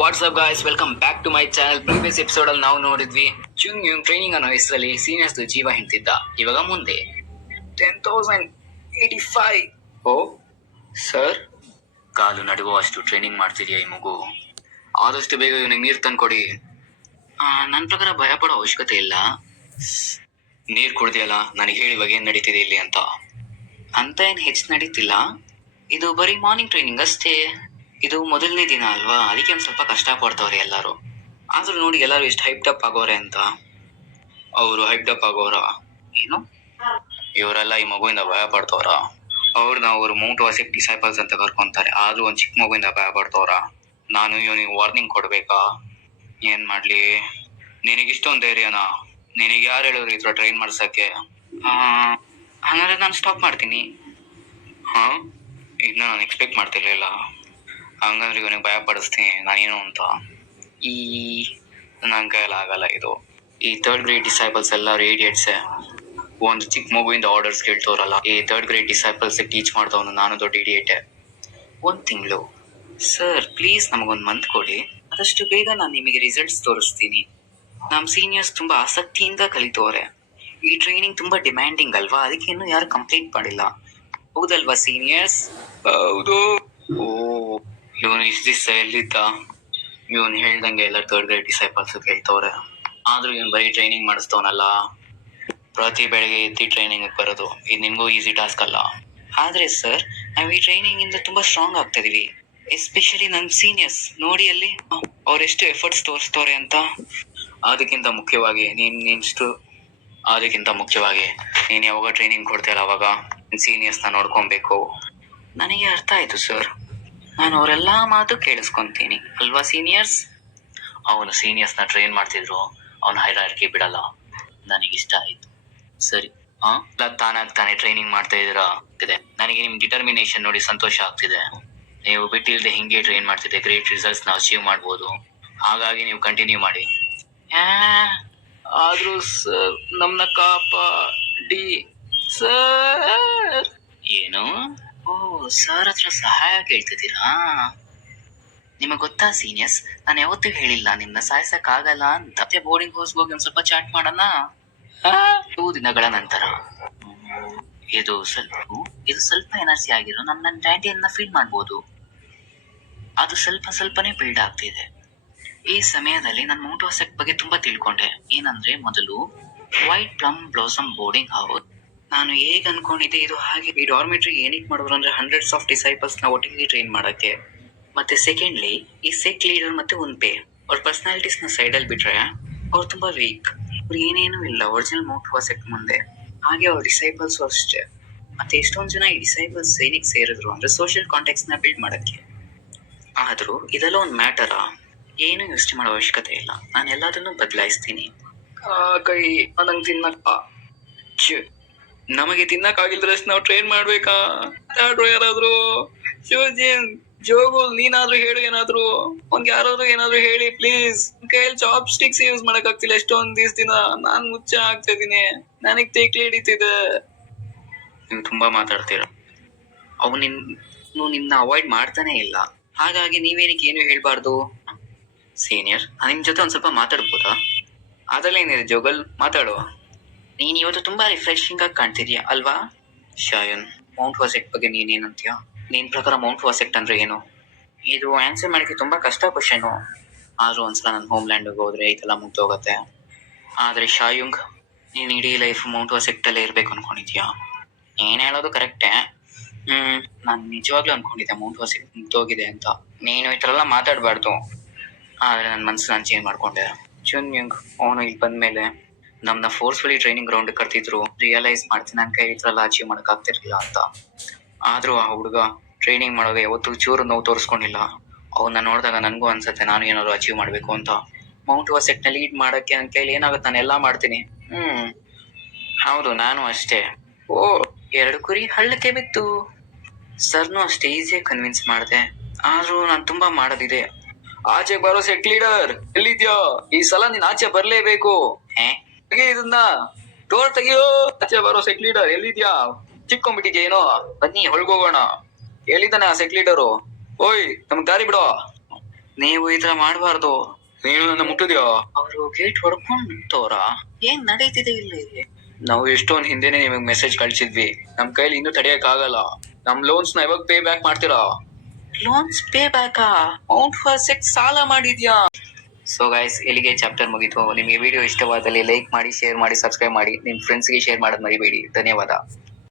WhatsApp guys, welcome back to my channel. Previous episode ಅಲ್ಲಿ ನಾವು ನೋಡಿದ್ವಿ ಚುಂಗ್ ಯುಂಗ್ ಟ್ರೈನಿಂಗ್ ಅನ್ನೋ ಹೆಸರಲ್ಲಿ ಸೀನಿಯರ್ಸ್ ಜೀವ ಹಿಂಡ್ತಿದ್ದ. ಇವಾಗ ಮುಂದೆ 10,085. ಓ ಸರ್, ಕಾಲು ನಡುಗುವಷ್ಟು ಟ್ರೈನಿಂಗ್ ಮಾಡ್ತಿದ್ಯಾ ಈ ಮಗು. ಆದಷ್ಟು ಬೇಗ ಇವನಿಗೆ ನೀರು ತಂದ್ಕೊಡಿ. ನನ್ನ ಪ್ರಕಾರ ಭಯ ಪಡೋ ಅವಶ್ಯಕತೆ ಇಲ್ಲ. ನೀರು ಕುಡ್ದಿಯಲ್ಲ, ನನಗೆ ಹೇಳಿ ಇವಾಗ ಏನ್ ನಡೀತಿದೆ ಇಲ್ಲಿ ಅಂತ ಏನ್ ಹೆಚ್ಚು ನಡೀತಿಲ್ಲ. ಇದು ಬರೀ ಮಾರ್ನಿಂಗ್ ಟ್ರೈನಿಂಗ್ ಅಷ್ಟೇ. ಇದು ಮೊದಲನೇ ದಿನ ಅಲ್ವಾ, ಅದಕ್ಕೆ ಒಂದ್ ಸ್ವಲ್ಪ ಕಷ್ಟ ಪಡ್ತವ್ರೆ ಎಲ್ಲಾರು. ಆದ್ರೂ ನೋಡಿ ಎಲ್ಲಾರು ಎಷ್ಟು ಹೈಪ್ ಅಪ್ ಆಗೋರೆ ಅಂತ. ಅವರು ಹೈಪ್ ಅಪ್ ಆಗೋರ ಏನು? ಇವರೆಲ್ಲ ಈ ಮಗುವಿಂದ ಭಯ ಪಡ್ತವ್ರ. ಅವ್ರನ್ನ ಅವರು ಮೌಂಟ್ ವಾಸಿಕ್ ಡಿಸೈಪಲ್ಸ್ ಅಂತ ಕರ್ಕೊಂತಾರೆ. ಆದ್ರೂ ಒಂದ್ ಚಿಕ್ಕ ಮಗುವಿಂದ ಭಯ ಪಡ್ತವ್ರ. ನಾನು ಇವನಿಗೆ ವಾರ್ನಿಂಗ್ ಕೊಡ್ಬೇಕಾ? ಏನ್ ಮಾಡ್ಲಿ? ನಿನಗಿಷ್ಟೊಂದು ಧೈರ್ಯನಾ? ನಿನಗೆ ಯಾರು ಹೇಳಿದ್ರು ಈ ತರ ಟ್ರೈನ್ ಮಾಡ್ಸಕ್ಕೆ? ಹಂಗಂದ್ರೆ ನಾನು ಸ್ಟಾಪ್ ಮಾಡ್ತೀನಿ. ಇದನ್ನ ನಾನು ಎಕ್ಸ್ಪೆಕ್ಟ್ ಮಾಡ್ತಿರ್ಲಿಲ್ಲ. ಹಂಗಂದ್ರೆ ಇವನಿಗೆ ಭಯ ಪಡಿಸ್ತೀನಿ ನಾನೇನು ಅಂತ. ಈ ನನ್ನ ಕೈಯಲ್ಲಿ ಆಗಲ್ಲ ಇದು. ಈ ಥರ್ಡ್ ಗ್ರೇಡ್ ಡಿಸೈಪಲ್ಸ್ ಎಲ್ಲರೂ ಏಡಿಯಟ್ಸೆ. ಒಂದು ಚಿಕ್ಕ ಮಗುವಿಂದ ಆರ್ಡರ್ಸ್ ಕೇಳ್ತವ್ರಲ್ಲ, ಈ ಥರ್ಡ್ ಗ್ರೇಡ್ ಡಿಸೈಪಲ್ಸ್ ಟೀಚ್ ಮಾಡ್ದವನು ನಾನು ದೊಡ್ಡ ಇಡಿಯೇಟೆ. 1 ತಿಂಗಳು ಸರ್, ಪ್ಲೀಸ್ ನಮಗೊಂದು ಮಂತ್ ಕೊಡಿ. ಆದಷ್ಟು ಬೇಗ ನಾನು ನಿಮಗೆ ರಿಸಲ್ಟ್ಸ್ ತೋರಿಸ್ತೀನಿ. ನಮ್ಮ ಸೀನಿಯರ್ಸ್ ತುಂಬಾ ಆಸಕ್ತಿಯಿಂದ ಕಲಿತವ್ರೆ. ಈ ಟ್ರೈನಿಂಗ್ ತುಂಬಾ ಡಿಮ್ಯಾಂಡಿಂಗ್ ಅಲ್ವಾ, ಅದಕ್ಕೆ ಇನ್ನೂ ಯಾರು ಕಂಪ್ಲೀಟ್ ಮಾಡಿಲ್ಲ. ಹೌದಲ್ವಾ ಸೀನಿಯರ್ಸ್? ಹೌದು. ಓ, ಇವನು ಇಷ್ಟು ದಿವಸ ಎಲ್ಲಿದ್ದ? ಇವನು ಹೇಳ್ದಂಗೆ ಎಲ್ಲ ಥರ್ಡ್ ಗ್ರೇಡ್ ಡಿಸೈಪಲ್ಸ್ ಕೇಳ್ತವ್ರೆ. ಆದ್ರೂ ಇವನು ಬರೀ ಟ್ರೈನಿಂಗ್ ಮಾಡಿಸ್ತವನಲ್ಲ. ಪ್ರತಿ ಬೆಳಗ್ಗೆ ಎತ್ತಿ ಟ್ರೈನಿಂಗ್ ಬರೋದು ಇದು ನಿಮ್ಗೂ ಈಸಿ ಟಾಸ್ಕ್ ಅಲ್ಲ. ಆದ್ರೆ ಸರ್, ನಾವು ಈ ಟ್ರೈನಿಂಗ್ ಇಂದ ತುಂಬಾ ಸ್ಟ್ರಾಂಗ್ ಆಗ್ತಾ ಇದೀವಿ. ಎಸ್ಪೆಷಲಿ ನನ್ನ ಸೀನಿಯರ್ಸ್ ನೋಡಿ ಅಲ್ಲಿ, ಅವ್ರೆಷ್ಟು ಎಫರ್ಟ್ಸ್ ತೋರಿಸ್ತವ್ರೆ ಅಂತ. ಅದಕ್ಕಿಂತ ಮುಖ್ಯವಾಗಿ ನೀನ್ ಯಾವಾಗ ಟ್ರೈನಿಂಗ್ ಕೊಡ್ತೀಯಲ್ಲ ಅವಾಗ ಸೀನಿಯರ್ಸ್ನ ನೋಡ್ಕೊಬೇಕು. ನನಗೆ ಅರ್ಥ ಆಯ್ತು ಸರ್, ನಾನು ಅವರೆಲ್ಲಾ ಮಾತು ಕೇಳಿಸ್ಕೊಂತೀನಿ ಅಲ್ವಾ ಸೀನಿಯರ್ಸ್? ಅವನು ಸೀನಿಯರ್ಸ್ನ ಟ್ರೈನ್ ಮಾಡ್ತಿದ್ರು, ಅವನ ಹೈರಾರ್ಕಿ ಬಿಡಲ್ಲ. ನನಗಿಷ್ಟ ಆಯ್ತು. ಸರಿ, ತಾನೇ ಟ್ರೈನಿಂಗ್ ಮಾಡ್ತಾ ಇದ್ದೀರಾ. ನನಗೆ ನಿಮ್ ಡಿಟರ್ಮಿನೇಷನ್ ನೋಡಿ ಸಂತೋಷ ಆಗ್ತಿದೆ. ನೀವು ಬಿಟ್ಟಿಲ್ದೆ ಹಿಂಗೆ ಟ್ರೈನ್ ಮಾಡ್ತಿದ್ದೆ ಗ್ರೇಟ್ ರಿಸಲ್ಟ್ಸ್ ನ ಅಚೀವ್ ಮಾಡ್ಬೋದು. ಹಾಗಾಗಿ ನೀವು ಕಂಟಿನ್ಯೂ ಮಾಡಿ. ಆದ್ರೂ ಸರ್, ನಮ್ನ ಕಾಪಾಡಿ ಸರ್. ಏನು? ಓ, ಸರ್ ಹತ್ರ ಸಹಾಯ ಕೇಳ್ತಿದ್ದೀರಾ? ನಿಮಗ್ ಗೊತ್ತಾ ಸೀನಿಯರ್ಸ್, ನಾನು ಯಾವತ್ತೂ ಹೇಳಿಲ್ಲ ನಿಮ್ನ ಸಾಯಿಸಕ್ ಆಗಲ್ಲ ಅಂತ. ಮತ್ತೆ ಬೋರ್ಡಿಂಗ್ ಹೌಸ್ ಹೋಗಿ ಒಂದ್ ಸ್ವಲ್ಪ ಚಾಟ್ ಮಾಡೋಣ. 2 ದಿನಗಳ ನಂತರ ಇದು ಸ್ವಲ್ಪ ಎನರ್ಜಿ ಆಗಿರೋ ನನ್ನ ಡ್ಯಾಡಿಯನ್ನ ಫೀಲ್ ಮಾಡ್ಬೋದು. ಅದು ಸ್ವಲ್ಪನೇ ಬಿಲ್ಡ್ ಆಗ್ತಿದೆ. ಈ ಸಮಯದಲ್ಲಿ ನಾನು ಮೌಂಟ್ ವಾಸಿಕ್ ಬಗ್ಗೆ ತುಂಬಾ ತಿಳ್ಕೊಂಡೆ. ಏನಂದ್ರೆ, ಮೊದಲು white plum blossom boarding house. ನಾನು ಹೇಗ್ ಅನ್ಕೊಂಡಿದ್ದೆ ಇದು ಹಾಗೆ. ಈ ಡಾರ್ಮೆಟ್ರಿ ಏನಕ್ಕೆ ಮಾಡಿದ್ರು ಅಂದ್ರೆ ಹಂಡ್ರೆಡ್ಸ್ ಆಫ್ ಡಿಸೈಪಲ್ಸ್ ನ ಒಟ್ಟಿಗೆ ಟ್ರೈನ್ ಮಾಡಕ್ಕೆ. ಮತ್ತೆ ಸೆಕೆಂಡ್ಲಿ, ಈ ಸೆಕ್ ಲೀಡರ್ ಮತ್ತೆ ಉನ್ಪೆ ಅವ್ರ ಪರ್ಸನಾಲಿಟೀಸ್ ನ ಸೈಡ್ ಅಲ್ಲಿ ಬಿಟ್ರೆ ಅವ್ರು ತುಂಬಾ ವೀಕ್. ಅವ್ರು ಏನೇನು ಇಲ್ಲ ಒರಿಜಿನಲ್ ಮೌಂಟ್ ವಾಸಿಕ್ ಮುಂದೆ. ಹಾಗೆ ಅವ್ರ ಡಿಸೈಪಲ್ಸ್ ಅಷ್ಟೇ. ಮತ್ತೆ ಎಷ್ಟೊಂದ್ ಜನ ಈ ಡಿಸೈಪಲ್ಸ್ ಏನಕ್ಕೆ ಸೇರಿದ್ರು ಅಂದ್ರೆ ಸೋಷಿಯಲ್ ಕಾಂಟ್ಯಾಕ್ಟ್ಸ್ ನ ಬಿಲ್ಡ್ ಮಾಡಕ್ಕೆ. ಆದ್ರೂ ಇದೆಲ್ಲ ಒಂದ್ ಮ್ಯಾಟರಾ? ಏನು ಯೋಚನೆ ಮಾಡೋ ಅವಶ್ಯಕತೆ ಇಲ್ಲ, ನಾನು ಎಲ್ಲದನ್ನು ಬದಲಾಯಿಸ್ತೀನಿ. ಕೈ ನಂಗೆ ತಿನ್ನಕ್ಕ ನಮಗೆ ತಿನ್ನಕ್ಕಾಗಿಲ್ದ್ರಷ್ಟು ನಾವು ಟ್ರೈನ್ ಮಾಡ್ಬೇಕಾ? ಯಾರಾದ್ರೂ ಶಿವಜಿನ್, ಜೋಗುಲ್, ನೀನಾದ್ರೂ ಹೇಳು ಏನಾದ್ರು. ಅವ್ನ್ಗೆ ಯಾರಾದ್ರೂ ಏನಾದ್ರು ಹೇಳಿ ಪ್ಲೀಸ್. ಕೈಯಲ್ಲಿ ಚಾಪ್ ಸ್ಟಿಕ್ಸ್ ಯೂಸ್ ಮಾಡಕ್ ಆಗ್ತಿಲ್ಲ ಎಷ್ಟೊಂದ್ ದಿನ. ನಾನ್ ಮುಚ್ಚ ಆಗ್ತಾ ಇದೀನಿ, ನನಗ್ ತೇಕ್ಲಿ ಹಿಡಿತಿದೆ. ನೀವು ತುಂಬಾ ಮಾತಾಡ್ತೀರ. ಅವನು ನಿಮ್ನ ಅವಾಯ್ಡ್ ಮಾಡ್ತಾನೆ ಇಲ್ಲ. ಹಾಗಾಗಿ ನೀವೇನಕ್ಕೆ ಏನು ಹೇಳ್ಬಾರ್ದು? ಸೀನಿಯರ್, ನಿಮ್ ಜೊತೆ ಒಂದ್ ಸ್ವಲ್ಪ ಮಾತಾಡ್ಬೋದಾ? ಅದಲ್ಲೇನಿದೆ ಜೋಗಲ್, ಮಾತಾಡುವ. ನೀನ್ ಇವತ್ತು ತುಂಬಾ ರಿಫ್ರೆಶಿಂಗ್ ಆಗಿ ಕಾಣ್ತಿದ್ಯಾ ಅಲ್ವಾ? ಶಾಯನ್, ಮೌಂಟ್ ವಾಸಿಕ್ ಬಗ್ಗೆ ನೀನೇನಂತೀಯ? ನಿನ್ ಪ್ರಕಾರ ಮೌಂಟ್ ವಾಸಿಕ್ ಅಂದ್ರೆ ಏನು? ಇದು ಆನ್ಸರ್ ಮಾಡಕ್ಕೆ ತುಂಬಾ ಕಷ್ಟ ಕ್ವಶನ್. ಆದ್ರೂ ಒಂದ್ಸಲ ನನ್ನ ಹೋಮ್ ಲ್ಯಾಂಡ್ ಹೋದ್ರೆ ಇದೆಲ್ಲ ಮುಗ್ದೋಗತ್ತೆ. ಆದ್ರೆ ಶಾಯುಂಗ್, ನೀನ್ ಇಡೀ ಲೈಫ್ ಮೌಂಟ್ ವಾಸಿಕ್ ಅಲ್ಲೇ ಇರ್ಬೇಕು ಅನ್ಕೊಂಡಿದ್ಯಾ? ಏನ್ ಹೇಳೋದು ಕರೆಕ್ಟೇ. ನಾನ್ ನಿಜವಾಗ್ಲೂ ಅನ್ಕೊಂಡಿದ್ದೆ ಮೌಂಟ್ ವಾಸಿಕ್ ಮುಗ್ದೋಗಿದೆ ಅಂತ. ನೀನು ಈ ತರ ಎಲ್ಲ ಮಾತಾಡ್ಬಾರ್ದು. ಆದ್ರೆ ನನ್ನ ಮನ್ಸು ನಾನು ಚೇಂಜ್ ಮಾಡ್ಕೊಂಡೆ. ಚುನ್ಯುಂಗ್ ಅವನು ಇಲ್ಲಿ ಬಂದ್ಮೇಲೆ ನಮ್ನ ಫೋರ್ಸ್ಫುಲಿ ಟ್ರೈನಿಂಗ್ ಗ್ರೌಂಡ್ ಕರ್ತಿದ್ರು. ರಿಯಲೈಸ್ ಮಾಡ್ತೀನಿ ನನ್ನ ಕೈ ಇದ್ರೆಲ್ಲ ಅಚೀವ್ ಮಾಡಕ್ ಆಗ್ತಿರ್ಲಿಲ್ಲ ಅಂತ. ಆದ್ರೂ ಆ ಹುಡುಗ ಟ್ರೈನಿಂಗ್ ಮಾಡೋದು ಯಾವತ್ತೂ ಚೂರು ನೋವು ತೋರಿಸ್ಕೊಂಡಿಲ್ಲ. ಅವನ್ನ ನೋಡಿದಾಗ ನನ್ಗೂ ಅನ್ಸತ್ತೆ ನಾನು ಏನಾದ್ರು ಅಚೀವ್ ಮಾಡ್ಬೇಕು ಅಂತ. ಮೌಂಟ್ ವಾಸಿಕ್ ನ ಲೀಡ್ ಮಾಡಕ್ಕೆ ನನ್ನ ಕೈಲಿ ಏನಾಗುತ್ತೆ ನಾನು ಎಲ್ಲಾ ಮಾಡ್ತೀನಿ. ಹೌದು, ನಾನು ಅಷ್ಟೇ. ಓ, 2 ಕುರಿ ಹಳ್ಳಕ್ಕೆ ಬಿತ್ತು. ಸರ್ನು ಅಷ್ಟೇ ಈಸಿಯಾಗಿ ಕನ್ವಿನ್ಸ್ ಮಾಡಿದೆ. ಆದ್ರೂ ನಾನು ತುಂಬಾ ಮಾಡೋದಿದೆ. ಆಚೆ ಬರೋ ಸೆಟ್ ಲೀಡರ್ ಎಲ್ಲಿದ್ಯಾ? ಈ ಸಲ ನೀನ್ ಆಚೆ ಬರ್ಲೇಬೇಕು. ಇದನ್ನ ಡೋರ್ ತೆಗಿಯೋ. ಆಚೆ ಬರೋ ಸೆಟ್ ಲೀಡರ್ ಎಲ್ಲಿದ್ಯಾ? ಚಿಕ್ಕೊಂಡ್ಬಿಟ್ಟಿದ್ಯೇನೋ? ಬನ್ನಿ ಒಳಗೋಗೋಣ. ಎಲ್ಲಿದ್ದಾನೆ ಆ ಸೆಟ್ ಲೀಡರು? ಓಯ್, ನಮ್ಗ್ ದಾರಿ ಬಿಡೋ. ನೀವು ಈ ತರ ಮಾಡಬಾರ್ದು. ನೀನು ನನ್ನ ಮುಟ್ಟಿದ್ಯಾ? ಅವರು ಗೇಟ್ ಹೊಡ್ಕೊಂಡವ್ರ? ಏನ್ ನಡೀತಿದೆ ಇಲ್ಲಿ? ನಾವು ಎಷ್ಟೊಂದು ಹಿಂದೆನೆ ನಿಮಗೆ ಮೆಸೇಜ್ ಕಳ್ಸಿದ್ವಿ. ನಮ್ ಕೈಲಿ ಇನ್ನೂ ತಡೆಯಕ್ ಆಗಲ್ಲ. ನಮ್ ಲೋನ್ಸ್ ನ ಯಾವಾಗ ಪೇ ಬ್ಯಾಕ್ ಮಾಡ್ತೀರಾ? ಲೋನ್ಸ್ ಪೇ ಬ್ಯಾಕಾ? ಅಮೌಂಟ್ ಫಾರ್ ಸೆಕ್ಸ್ ಸಾಲ ಮಾಡಿದ್ಯಾ? ಸೊ ಗೈಸ್, ಇಲ್ಲಿಗೆ ಚಾಪ್ಟರ್ ಮುಗಿತು. ನಿಮಗೆ ವಿಡಿಯೋ ಇಷ್ಟವಾದಲ್ಲಿ ಲೈಕ್ ಮಾಡಿ, ಶೇರ್ ಮಾಡಿ, ಸಬ್ಸ್ಕ್ರೈಬ್ ಮಾಡಿ. ನಿಮ್ ಫ್ರೆಂಡ್ಸ್ಗೆ ಶೇರ್ ಮಾಡೋದು ಮರಿಬೇಡಿ. ಧನ್ಯವಾದ.